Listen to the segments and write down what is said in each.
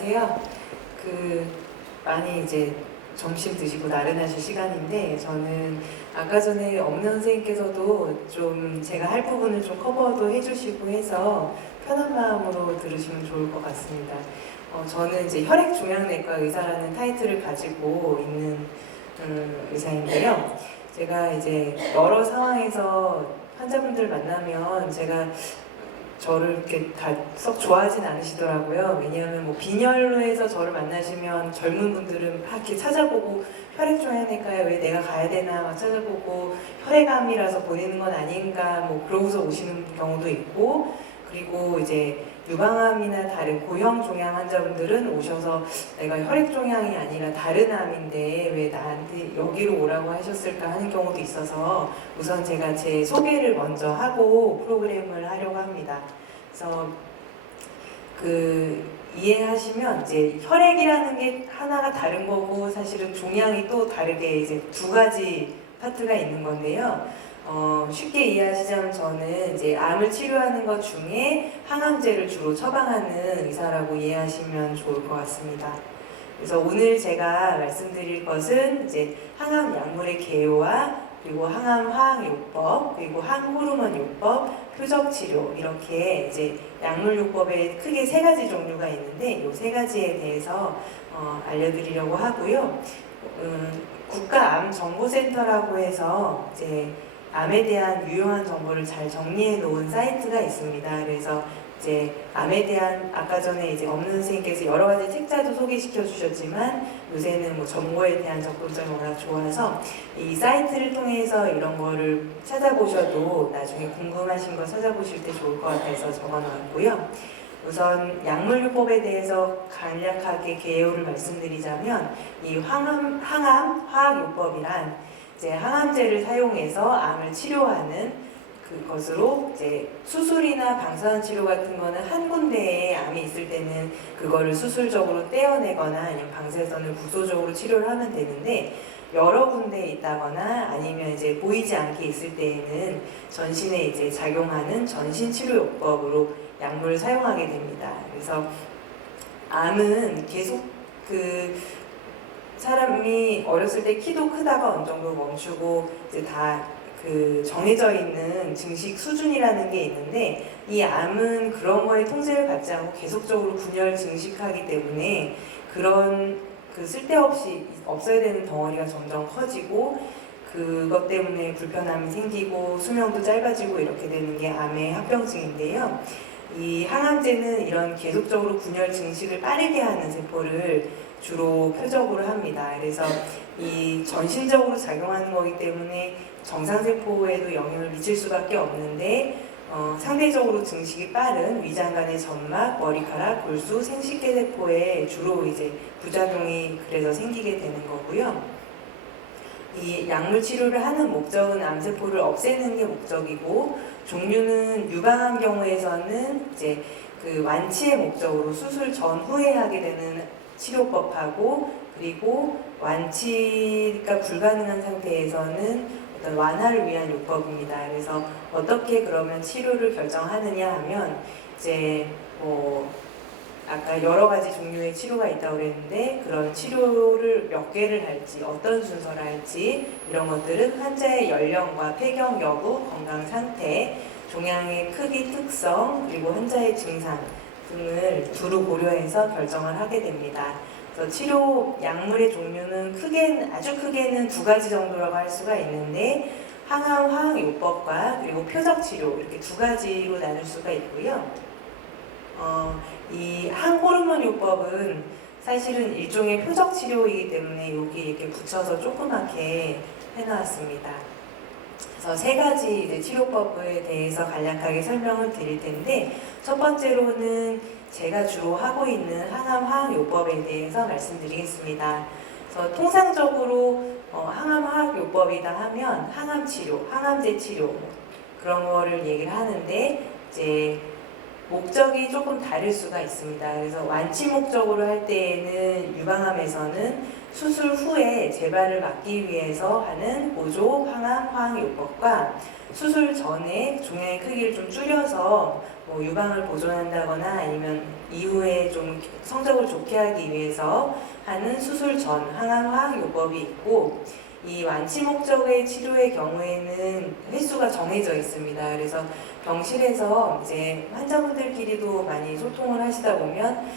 안녕하세요. 많이 이제 점심 드시고 나른하실 시간인데, 저는 아까 전에 엄는 선생님께서도 좀 제가 할 부분을 좀 커버도 해주시고 해서 편한 마음으로 들으시면 좋을 것 같습니다. 저는 이제 혈액종양내과 의사라는 타이틀을 가지고 있는 의사인데요. 제가 이제 여러 상황에서 환자분들 만나면 제가 저를 이렇게 다 썩 좋아하진 않으시더라고요. 왜냐하면 뭐 빈혈로 해서 저를 만나시면 젊은 분들은 막 이렇게 찾아보고 혈액종양내과에 왜 내가 가야 되나 막 찾아보고 혈액암이라서 보내는 건 아닌가 뭐 그러고서 오시는 경우도 있고, 그리고 이제 유방암이나 다른 고형 종양 환자분들은 오셔서 내가 혈액종양이 아니라 다른 암인데 왜 나한테 여기로 오라고 하셨을까 하는 경우도 있어서 우선 제가 제 소개를 먼저 하고 프로그램을 하려고 합니다. 그래서 이해하시면 이제 혈액이라는 게 하나가 다른 거고, 사실은 종양이 또 다르게 이제 두 가지 파트가 있는 건데요. 쉽게 이해하시자면 저는 이제 암을 치료하는 것 중에 항암제를 주로 처방하는 의사라고 이해하시면 좋을 것 같습니다. 그래서 오늘 제가 말씀드릴 것은 이제 항암 약물의 개요와 그리고 항암 화학요법, 그리고 항호르몬 요법, 표적 치료, 이렇게 이제 약물 요법에 크게 세 가지 종류가 있는데 이 세 가지에 대해서 알려드리려고 하고요. 국가암정보센터라고 해서 이제 암에 대한 유용한 정보를 잘 정리해 놓은 사이트가 있습니다. 그래서 이제 암에 대한, 아까 전에 이제 엄는 선생님께서 여러 가지 책자도 소개시켜 주셨지만 요새는 뭐 정보에 대한 접근성이 워낙 좋아서 이 사이트를 통해서 이런 거를 찾아보셔도 나중에 궁금하신 거 찾아보실 때 좋을 것 같아서 적어놨고요. 우선 약물요법에 대해서 간략하게 개요를 말씀드리자면, 이 항암 화학요법이란 이제 항암제를 사용해서 암을 치료하는 그것으로 이제 수술이나 방사선 치료 같은 거는 한 군데에 암이 있을 때는 그거를 수술적으로 떼어내거나 아니면 방사선을 국소적으로 치료를 하면 되는데, 여러 군데에 있다거나 아니면 이제 보이지 않게 있을 때에는 전신에 이제 작용하는 전신치료요법으로 약물을 사용하게 됩니다. 그래서 암은 계속 사람이 어렸을 때 키도 크다가 어느 정도 멈추고 이제 다 정해져 있는 증식 수준이라는 게 있는데, 이 암은 그런 거에 통제를 받지 않고 계속적으로 분열 증식하기 때문에 그런 쓸데없이 없어야 되는 덩어리가 점점 커지고 그것 때문에 불편함이 생기고 수명도 짧아지고 이렇게 되는 게 암의 합병증인데요. 이 항암제는 이런 계속적으로 분열 증식을 빠르게 하는 세포를 주로 표적으로 합니다. 그래서 이 전신적으로 작용하는 거기 때문에 정상세포에도 영향을 미칠 수밖에 없는데, 상대적으로 증식이 빠른 위장간의 점막, 머리카락, 골수, 생식계세포에 주로 이제 부작용이 그래서 생기게 되는 거고요. 이 약물 치료를 하는 목적은 암세포를 없애는 게 목적이고, 종류는 유방암 경우에서는 이제 완치의 목적으로 수술 전후에 하게 되는 치료법하고, 그리고 완치가 불가능한 상태에서는 어떤 완화를 위한 요법입니다. 그래서 어떻게 그러면 치료를 결정하느냐 하면, 이제 아까 여러 가지 종류의 치료가 있다고 그랬는데 그런 치료를 몇 개를 할지, 어떤 순서를 할지, 이런 것들은 환자의 연령과 폐경 여부, 건강 상태, 종양의 크기 특성, 그리고 환자의 증상 등을 두루 고려해서 결정을 하게 됩니다. 그래서 치료 약물의 종류는 아주 크게는 두 가지 정도라고 할 수가 있는데, 항암 화학요법과 그리고 표적 치료, 이렇게 두 가지로 나눌 수가 있고요. 이 항호르몬 요법은 사실은 일종의 표적 치료이기 때문에 여기 이렇게 붙여서 조그맣게 해놨습니다. 그래서 세 가지 이제 치료법에 대해서 간략하게 설명을 드릴 텐데, 첫 번째로는 제가 주로 하고 있는 항암 화학요법에 대해서 말씀드리겠습니다. 그래서 통상적으로 항암 화학요법이다 하면 항암 치료, 항암제 치료 그런 거를 얘기를 하는데, 이제 목적이 조금 다를 수가 있습니다. 그래서 완치 목적으로 할 때에는 유방암에서는 수술 후에 재발을 막기 위해서 하는 보조 항암 화학요법과, 수술 전에 종양의 크기를 좀 줄여서 유방을 보존한다거나 아니면 이후에 좀 좀 성적을 좋게 하기 위해서 하는 수술 전 항암화학요법이 있고, 이 완치 목적의 치료의 경우에는 횟수가 정해져 있습니다. 그래서 병실에서 이제 환자분들끼리도 많이 소통을 하시다 보면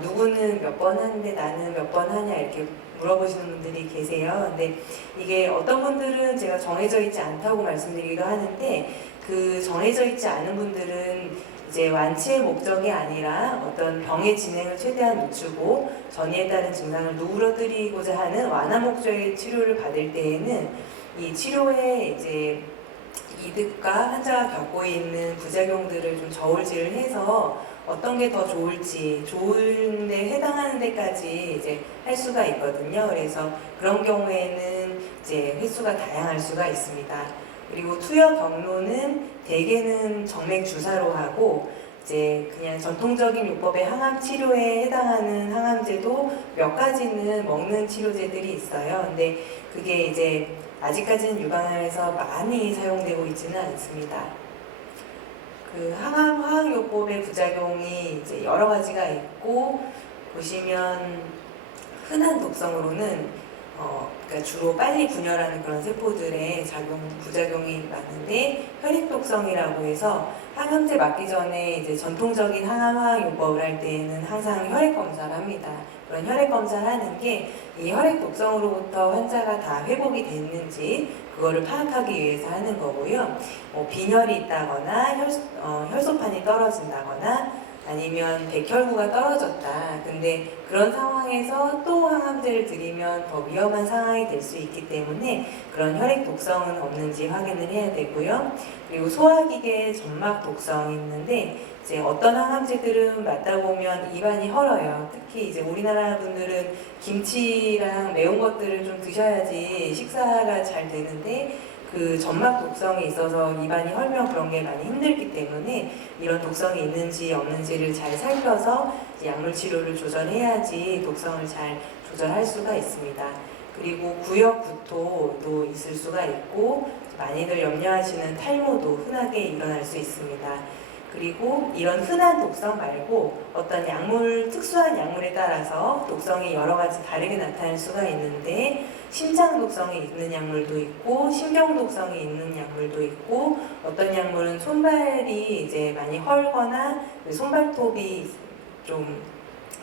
누구는 몇 번 하는데 나는 몇 번 하냐 이렇게 물어보시는 분들이 계세요. 근데 이게 어떤 분들은 제가 정해져 있지 않다고 말씀드리기도 하는데, 그 정해져 있지 않은 분들은 이제 완치의 목적이 아니라 어떤 병의 진행을 최대한 늦추고 전이에 따른 증상을 누그러뜨리고자 하는 완화 목적의 치료를 받을 때에는 이 치료에 이제 이득과 환자가 겪고 있는 부작용들을 좀 저울질을 해서 어떤 게 더 좋을지, 좋은데 해당하는 데까지 이제 할 수가 있거든요. 그래서 그런 경우에는 이제 횟수가 다양할 수가 있습니다. 그리고 투여 경로는 대개는 정맥 주사로 하고, 이제 그냥 전통적인 요법의 항암 치료에 해당하는 항암제도 몇 가지는 먹는 치료제들이 있어요. 근데 그게 이제 아직까지는 유방암에서 많이 사용되고 있지는 않습니다. 그 항암 화학요법의 부작용이 이제 여러 가지가 있고, 보시면 흔한 독성으로는 그러니까 주로 빨리 분열하는 그런 세포들의 부작용이 많은데, 혈액독성이라고 해서 항암제 맞기 전에 이제 전통적인 항암화학요법을 할 때에는 항상 혈액 검사를 합니다. 그런 혈액 검사를 하는 게 이 혈액 독성으로부터 환자가 다 회복이 됐는지 그거를 파악하기 위해서 하는 거고요. 빈혈이 있다거나 혈소판이 떨어진다거나 아니면 백혈구가 떨어졌다. 근데 그런 상황에서 또 항암제를 드리면 더 위험한 상황이 될 수 있기 때문에 그런 혈액 독성은 없는지 확인을 해야 되고요. 그리고 소화기계 점막 독성이 있는데, 이제 어떤 항암제들은 맞다 보면 입안이 헐어요. 특히 이제 우리나라 분들은 김치랑 매운 것들을 좀 드셔야지 식사가 잘 되는데, 그 점막 독성이 있어서 입안이 헐면 그런 게 많이 힘들기 때문에 이런 독성이 있는지 없는지를 잘 살펴서 약물 치료를 조절해야지 독성을 잘 조절할 수가 있습니다. 그리고 구역 구토도 있을 수가 있고, 많이들 염려하시는 탈모도 흔하게 일어날 수 있습니다. 그리고 이런 흔한 독성 말고 어떤 특수한 약물에 따라서 독성이 여러 가지 다르게 나타날 수가 있는데, 심장 독성이 있는 약물도 있고 신경 독성이 있는 약물도 있고, 어떤 약물은 손발이 이제 많이 헐거나 손발톱이 좀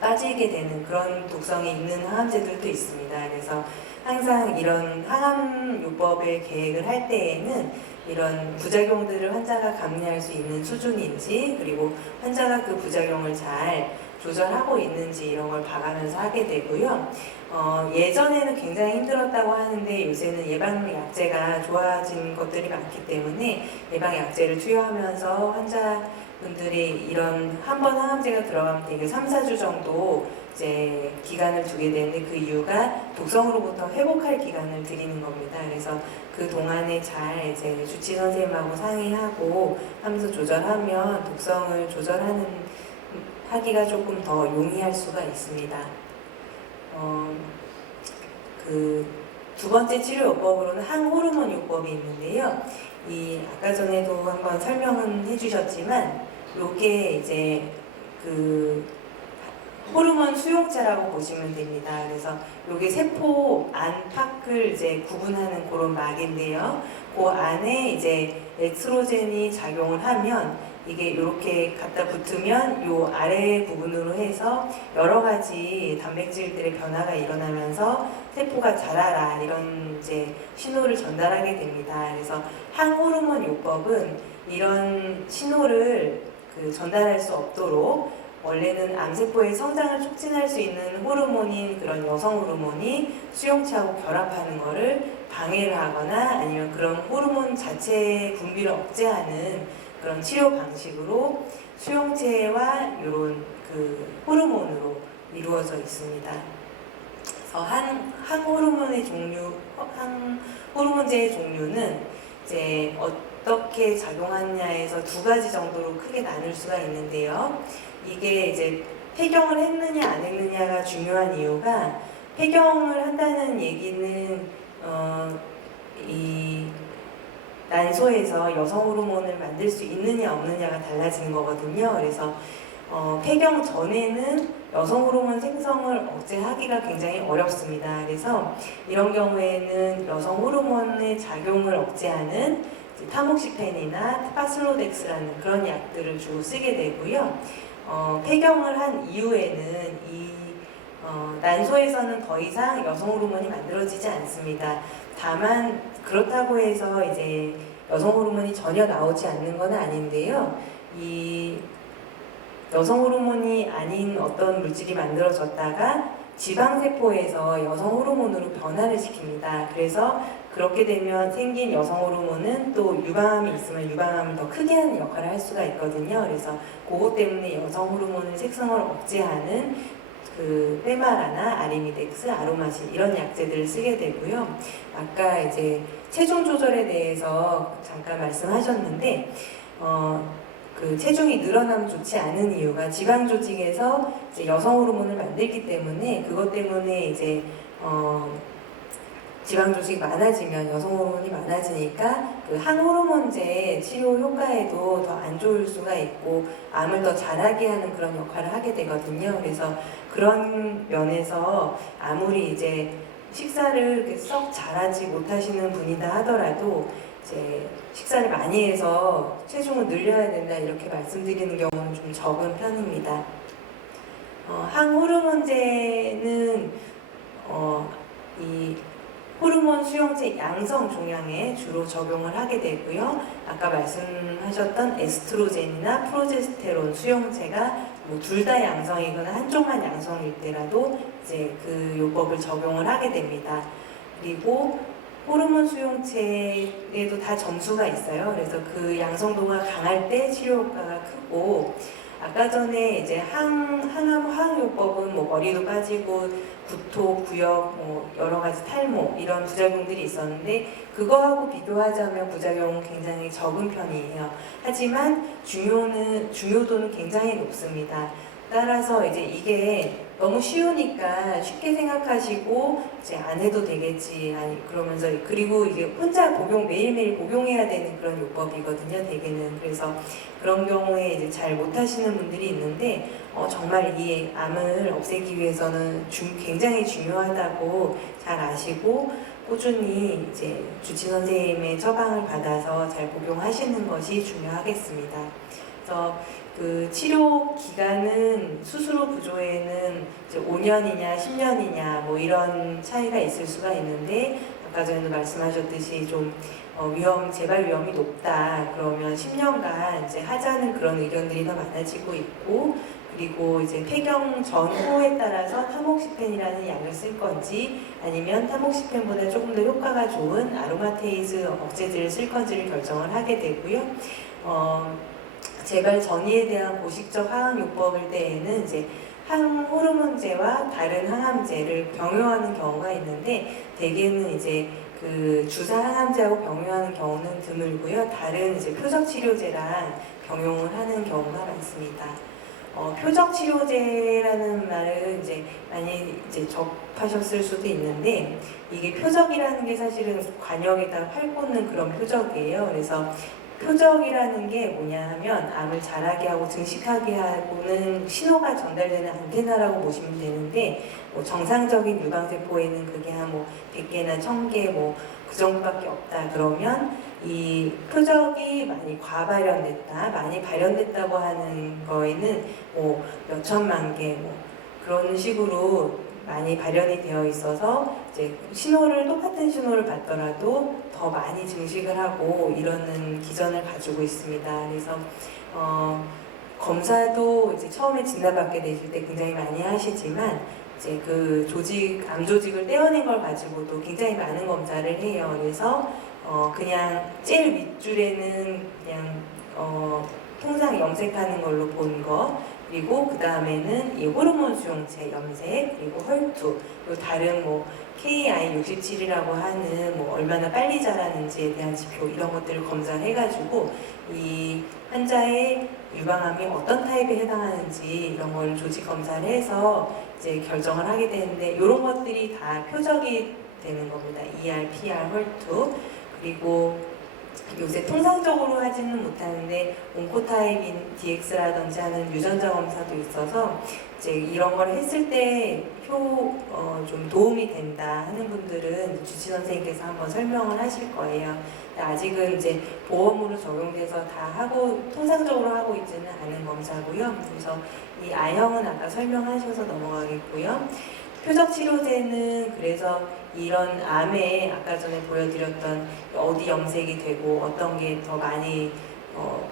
빠지게 되는 그런 독성이 있는 항암제들도 있습니다. 그래서 항상 이런 항암요법의 계획을 할 때에는 이런 부작용들을 환자가 감내할 수 있는 수준인지, 그리고 환자가 그 부작용을 잘 조절하고 있는지 이런 걸 봐가면서 하게 되고요. 예전에는 굉장히 힘들었다고 하는데 요새는 예방약제가 좋아진 것들이 많기 때문에 예방약제를 투여하면서 환자분들이 이런 한 번 항암제가 들어가면 되게 3, 4주 정도 이제 기간을 두게 되는데, 그 이유가 독성으로부터 회복할 기간을 드리는 겁니다. 그래서 그 동안에 잘 이제 주치 선생님하고 상의하고 하면서 조절하면 독성을 하기가 조금 더 용이할 수가 있습니다. 그 두 번째 치료 요법으로는 항호르몬 요법이 있는데요. 아까 전에도 한번 설명은 해주셨지만, 요게 이제 그 호르몬 수용체라고 보시면 됩니다. 그래서 요게 세포 안팎을 이제 구분하는 그런 막인데요. 그 안에 이제 에스트로겐이 작용을 하면 이게 이렇게 갖다 붙으면 요 아래 부분으로 해서 여러 가지 단백질들의 변화가 일어나면서 세포가 자라라 이런 이제 신호를 전달하게 됩니다. 그래서 항호르몬 요법은 이런 신호를 전달할 수 없도록, 원래는 암세포의 성장을 촉진할 수 있는 호르몬인 그런 여성 호르몬이 수용체하고 결합하는 것을 방해를 하거나 아니면 그런 호르몬 자체의 분비를 억제하는 그런 치료 방식으로 수용체와 이런 그 호르몬으로 이루어져 있습니다. 그래서 호르몬제의 종류는 이제 어떻게 작용하느냐에서 두 가지 정도로 크게 나눌 수가 있는데요. 이게 이제 폐경을 했느냐 안 했느냐가 중요한 이유가, 폐경을 한다는 얘기는 이 난소에서 여성 호르몬을 만들 수 있느냐 없느냐가 달라지는 거거든요. 그래서 폐경 전에는 여성 호르몬 생성을 억제하기가 굉장히 어렵습니다. 그래서 이런 경우에는 여성 호르몬의 작용을 억제하는 타목시펜이나 파슬로덱스라는 그런 약들을 주로 쓰게 되고요. 폐경을 한 이후에는 난소에서는 더 이상 여성 호르몬이 만들어지지 않습니다. 다만 그렇다고 해서 이제 여성 호르몬이 전혀 나오지 않는 건 아닌데요. 이 여성 호르몬이 아닌 어떤 물질이 만들어졌다가 지방세포에서 여성 호르몬으로 변화를 시킵니다. 그래서 그렇게 되면 생긴 여성 호르몬은 또 유방암이 있으면 유방암을 더 크게 하는 역할을 할 수가 있거든요. 그래서 그것 때문에 여성 호르몬의 색성을 억제하는 그 페마라나 아리미덱스, 아로마신 이런 약제들을 쓰게 되고요. 아까 이제 체중 조절에 대해서 잠깐 말씀하셨는데 그 체중이 늘어나면 좋지 않은 이유가 지방 조직에서 이제 여성 호르몬을 만들기 때문에 그것 때문에 이제 지방 조직이 많아지면 여성 호르몬이 많아지니까 그 항호르몬제 치료 효과에도 더 안 좋을 수가 있고 암을 더 자라게 하는 그런 역할을 하게 되거든요. 그래서 그런 면에서 아무리 이제 식사를 썩 잘하지 못하시는 분이다 하더라도 이제 식사를 많이 해서 체중을 늘려야 된다 이렇게 말씀드리는 경우는 좀 적은 편입니다. 항호르몬제는 이 호르몬 수용체 양성 종양에 주로 적용을 하게 되고요. 아까 말씀하셨던 에스트로겐이나 프로제스테론 수용체가 뭐 둘 다 양성이거나 한쪽만 양성일 때라도 이제 그 요법을 적용을 하게 됩니다. 그리고 호르몬 수용체에도 다 점수가 있어요. 그래서 그 양성도가 강할 때 치료 효과가 크고, 아까 전에 이제 항암 화학요법은 뭐 머리도 빠지고 구토, 구역, 뭐 여러 가지 탈모 이런 부작용들이 있었는데 그거하고 비교하자면 부작용은 굉장히 적은 편이에요. 하지만 중요도는 굉장히 높습니다. 따라서 이제 이게 너무 쉬우니까 쉽게 생각하시고 이제 안 해도 되겠지 그러면서 그리고 이게 혼자 매일매일 복용해야 되는 그런 요법이거든요. 대개는. 그래서 그런 경우에 이제 잘 못하시는 분들이 있는데 정말 이 암을 없애기 위해서는 굉장히 중요하다고 잘 아시고 꾸준히 이제 주치 선생님의 처방을 받아서 잘 복용하시는 것이 중요하겠습니다. 그래서 그 치료 기간은 수술 후 부조에는 이제 5년이냐 10년이냐 뭐 이런 차이가 있을 수가 있는데 아까 전에도 말씀하셨듯이 좀 재발 위험이 높다 그러면 10년간 이제 하자는 그런 의견들이 더 많아지고 있고, 그리고 이제 폐경 전후에 따라서 타목시펜이라는 약을 쓸 건지 아니면 타목시펜보다 조금 더 효과가 좋은 아로마테이즈 억제제를 쓸 건지를 결정을 하게 되고요. 재발 전이에 대한 고식적 항암요법일 때에는 이제 항호르몬제와 다른 항암제를 병용하는 경우가 있는데 대개는 이제 그 주사 항암제하고 병용하는 경우는 드물고요. 다른 이제 표적 치료제랑 병용을 하는 경우가 많습니다. 표적 치료제라는 말을 이제 많이 이제 접하셨을 수도 있는데 이게 표적이라는 게 사실은 관역에다 활 꽂는 그런 표적이에요. 그래서 표적이라는 게 뭐냐 하면 암을 자라게 하고 증식하게 하고는 신호가 전달되는 안테나라고 보시면 되는데 뭐 정상적인 유방세포에는 그게 한 뭐 100개나 1000개 뭐 그 정도밖에 없다 그러면 이 표적이 많이 과발현됐다, 많이 발현됐다고 하는 거에는 뭐 몇천만 개 뭐 그런 식으로 많이 발현이 되어 있어서 이제 똑같은 신호를 받더라도 더 많이 증식을 하고 이러는 기전을 가지고 있습니다. 그래서 검사도 이제 처음에 진단받게 되실 때 굉장히 많이 하시지만 이제 그 암 조직을 떼어낸 걸 가지고도 굉장히 많은 검사를 해요. 그래서 그냥 제일 윗줄에는 그냥 통상 염색하는 걸로 본 거, 그리고 그 다음에는 이 호르몬 수용체 염색, 그리고 헐투, 그리고 다른 뭐 KI67이라고 하는 뭐 얼마나 빨리 자라는지에 대한 지표 이런 것들을 검사해가지고 이 환자의 유방암이 어떤 타입에 해당하는지 이런 걸 조직 검사를 해서 이제 결정을 하게 되는데 이런 것들이 다 표적이 되는 겁니다. ER, PR, 헐투. 그리고 요새 통상적으로 하지는 못하는데 온코타입인 DX라든지 하는 유전자 검사도 있어서 이제 이런 걸 했을 때 좀 도움이 된다 하는 분들은 주치 선생님께서 한번 설명을 하실 거예요. 아직은 이제 보험으로 적용돼서 다 하고 통상적으로 하고 있지는 않은 검사고요. 그래서 이 I형은 아까 설명하셔서 넘어가겠고요. 표적 치료제는 그래서 이런 암에 아까 전에 보여드렸던 어디 염색이 되고 어떤 게 더 많이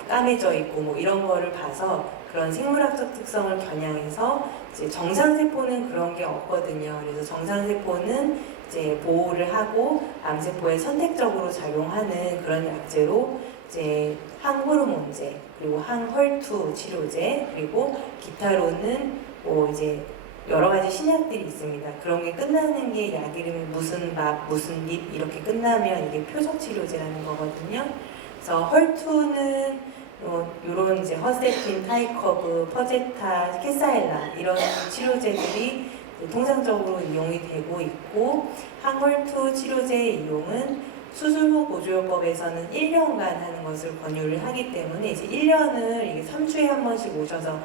까매져 있고 뭐 이런 거를 봐서 그런 생물학적 특성을 겨냥해서 이제 정상세포는 그런 게 없거든요. 그래서 정상세포는 이제 보호를 하고 암세포에 선택적으로 작용하는 그런 약제로 이제 항호르몬제 그리고 항혈투 치료제 그리고 기타로는 뭐 이제 여러 가지 신약들이 있습니다. 그런 게 끝나는 게 약 이름이 무슨 막 무슨 립 이렇게 끝나면 이게 표적 치료제라는 거거든요. 그래서 헐투는 이런 이제 허세핀, 타이커브, 퍼제타, 캐사일라 이런 치료제들이 통상적으로 이용이 되고 있고 항헐투 치료제 이용은 수술 후 보조요법에서는 1년간 하는 것을 권유를 하기 때문에 이제 1년을 이게 3주에 한 번씩 오셔서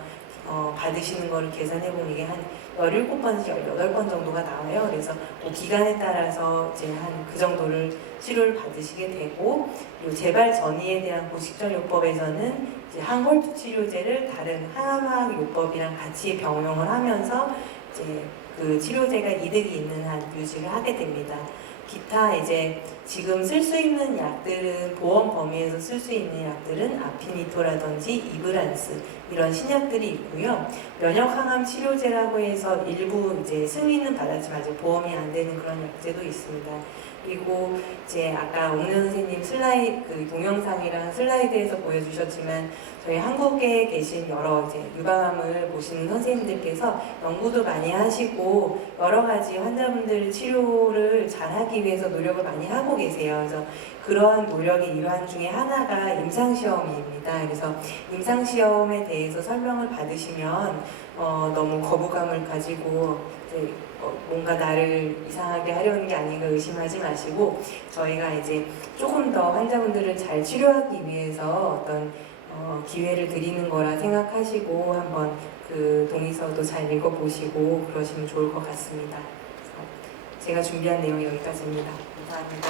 받으시는 거를 계산해보면 이게 한 17번에서 18번 정도가 나와요. 그래서 뭐 기간에 따라서 이제 한 그 정도를 치료를 받으시게 되고, 그리고 재발 전이에 대한 고식전 요법에서는 이제 항hol투 치료제를 다른 항암화학 요법이랑 같이 병용을 하면서 이제 그 치료제가 이득이 있는 한 유지를 하게 됩니다. 기타 이제 지금 쓸 수 있는 약들은 보험 범위에서 쓸 수 있는 약들은 아피니토라든지 이브란스 이런 신약들이 있고요. 면역 항암 치료제라고 해서 일부 이제 승인은 받았지만 아직 보험이 안 되는 그런 약제도 있습니다. 그리고 이제 아까 옥년 선생님 슬라이드 그 동영상이랑 슬라이드에서 보여주셨지만 저희 한국에 계신 여러 이제 유방암을 보시는 선생님들께서 연구도 많이 하시고 여러 가지 환자분들 치료를 잘하기 위해서 노력을 많이 하고 계세요. 그래서 그러한 노력의 일환 중에 하나가 임상시험입니다. 그래서 임상시험에 대해서 설명을 받으시면 너무 거부감을 가지고 이제 뭔가 나를 이상하게 하려는 게 아닌가 의심하지 마시고 저희가 이제 조금 더 환자분들을 잘 치료하기 위해서 어떤 기회를 드리는 거라 생각하시고 한번 그 동의서도 잘 읽어보시고 그러시면 좋을 것 같습니다. 제가 준비한 내용이 여기까지입니다. 감사합니다.